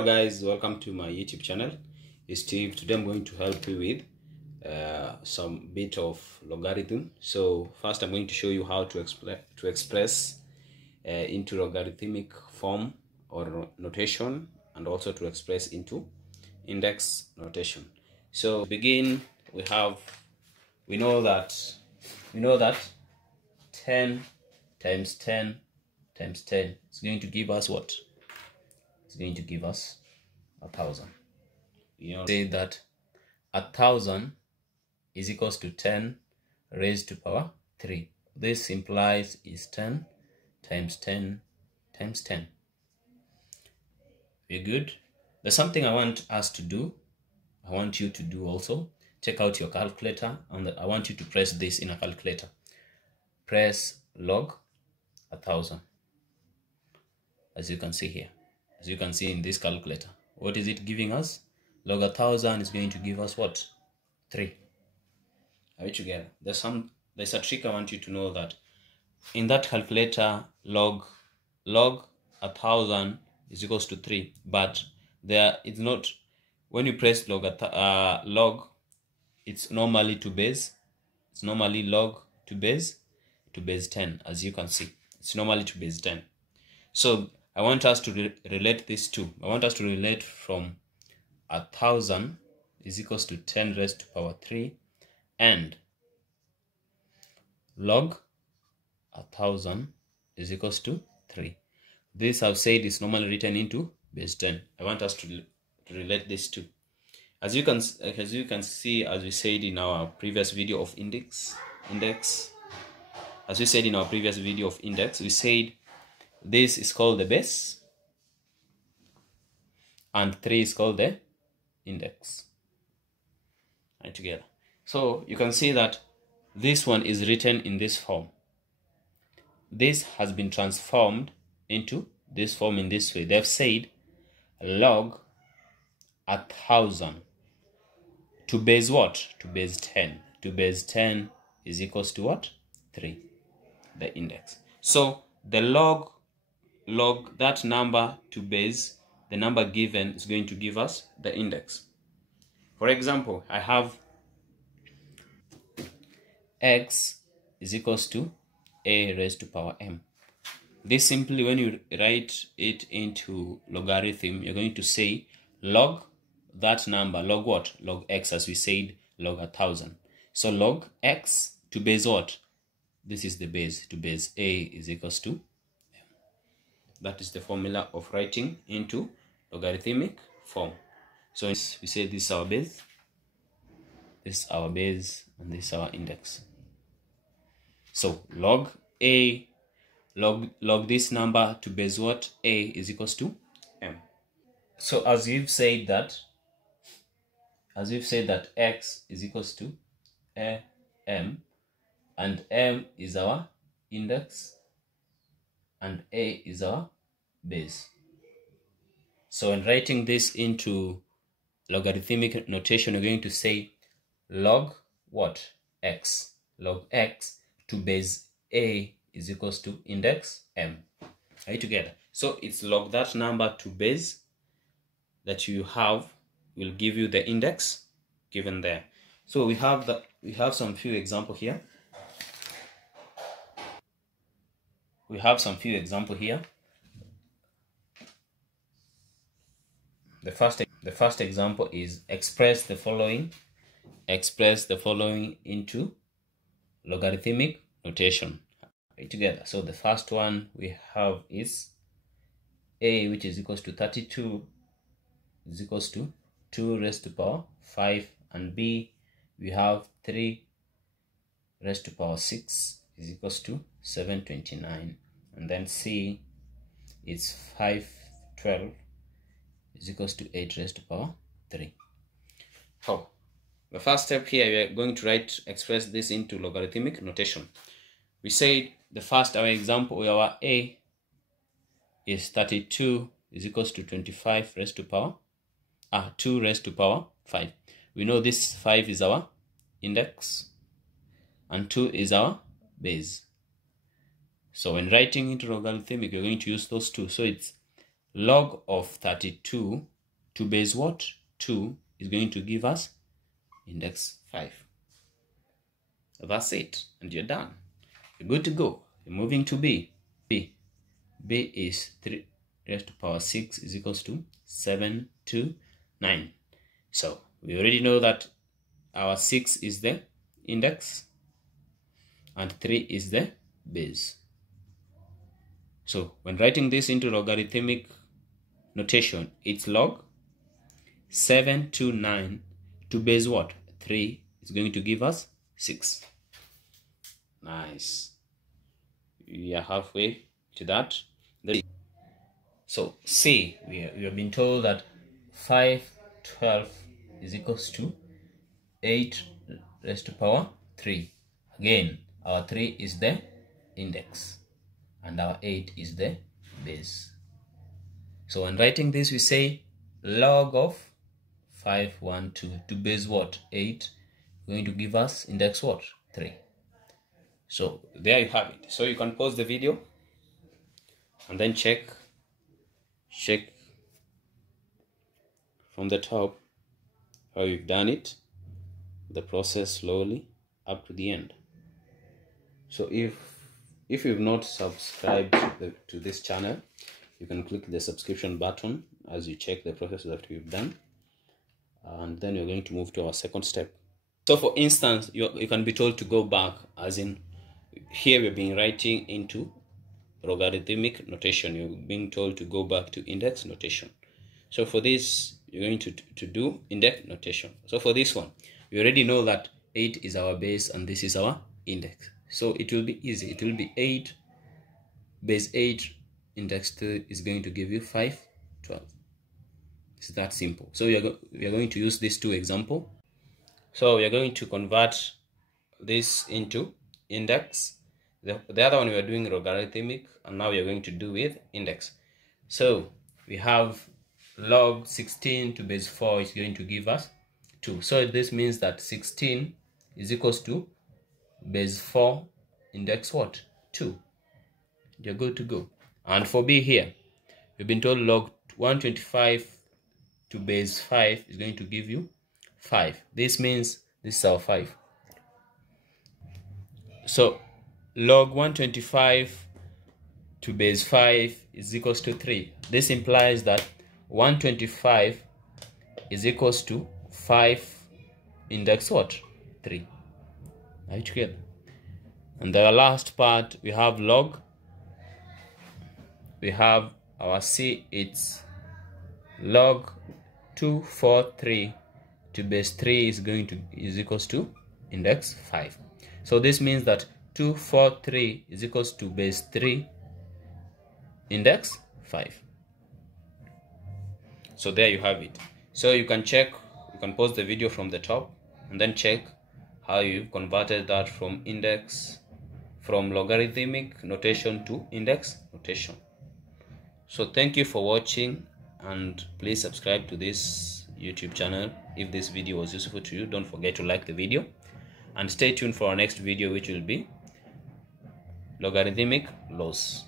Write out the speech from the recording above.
Hello guys, welcome to my YouTube channel. It's Steve. Today I'm going to help you with some bit of logarithm. So first I'm going to show you how to express into logarithmic form or notation, and also to express into index notation. So to begin, we know that 10 times 10 times 10 is going to give us what? It's going to give us 1,000. Say that 1,000 is equals to 10 raised to power 3. This implies is 10 times 10 times 10. Very good. There's something I want us to do. I want you to do also. Take out your calculator, and I want you to press this in a calculator. Press log 1,000. As you can see here. As you can see in this calculator. What is it giving us? Log 1,000 is going to give us what? 3. Are we together? There's a trick I want you to know, that in that calculator log 1,000 is equals to 3, but there it's not. When you press log, it's normally to base. It's normally log to base 10. As you can see, it's normally to base 10. So I want us to relate these two. I want us to relate from 1,000 is equals to 10 raised to power 3 and log 1,000 is equals to 3. This I've said is normally written into base 10. I want us to relate these two. As you can see, as we said in our previous video of index, as we said in our previous video of index, we said this is called the base and 3 is called the index. Right, together. So you can see that this one is written in this form. This has been transformed into this form in this way. They've said log 1,000 to base what? To base 10. To base 10 is equals to what? 3, the index. So the log that number to base the number given is going to give us the index. For example, I have x is equals to a raised to power m. This simply, when you write it into logarithm, you're going to say log that number, log what? Log x, as we said, log 1,000. So log x to base what? This is the base. To base a is equals to m. That is the formula of writing into logarithmic form. So we say this is our base, this is our base, and this is our index. So log a, log this number to base what? A is equals to m. So as we've said that x is equals to m, and m is our index and a is our base. So when writing this into logarithmic notation, you're going to say log what? X. Log x to base a is equals to index m. Are you together? So it's log that number to base that you have will give you the index given there. So we have some few example here. We have some few example here. The first example is express the following into logarithmic notation. Right, together. So the first one we have is a, which is equals to 32 is equals to 2 raised to power 5, and b we have 3 raised to power 6 is equals to 729, and then c is 512 is equals to 8 raised to power 3. So the first step here, we are going to express this into logarithmic notation. We said our example, our a is 32 is equals to 25 raised to power 2 raised to power 5. We know this 5 is our index and 2 is our base. So when writing into logarithmic, you're going to use those two. So it's log of 32 to base what? 2 is going to give us index 5. That's it, and you're done. You're good to go. You're moving to B. B is 3 raised to power 6 is equals to 7 to 9. So we already know that our 6 is the index and 3 is the base. So when writing this into logarithmic notation, it's log 7 to 9 to base what? 3 is going to give us 6. Nice. We are halfway to that. So C, we have been told that 512 is equals to 8 raised to power 3. Again, our 3 is the index and our 8 is the base. So when writing this, we say log of 512 to base what? 8, going to give us index what? 3. So there you have it. So you can pause the video and then check from the top how you've done it, the process slowly up to the end. So if you've not subscribed to this channel, you can click the subscription button as you check the process that we've done, and then you're going to move to our second step. So for instance, you can be told to go back, as in here we've been writing into logarithmic notation. You're being told to go back to index notation. So for this, you're going to do index notation. So for this one, we already know that 8 is our base and this is our index. So it will be easy. It will be 8 base 8 index 2 is going to give you 512. It's that simple. So we are going to use these two examples. So we are going to convert this into index. The other one we are doing logarithmic, and now we are going to do with index. So we have log 16 to base 4 is going to give us 2. So this means that 16 is equals to base 4 index what? 2. You're good to go. And for B here, we've been told log 125 to base 5 is going to give you 5. This means this is our 5. So log 125 to base 5 is equals to 3. This implies that 125 is equals to 5 index what? 3. Are you together? And the last part, we have log. We have our C, it's log 243 to base 3 is equals to index 5. So this means that 243 is equals to base 3 index 5. So there you have it. So you can check, you can pause the video from the top and then check how you've converted that from logarithmic notation to index notation. So thank you for watching, and please subscribe to this YouTube channel. If this video was useful to you, don't forget to like the video and stay tuned for our next video, which will be logarithmic laws.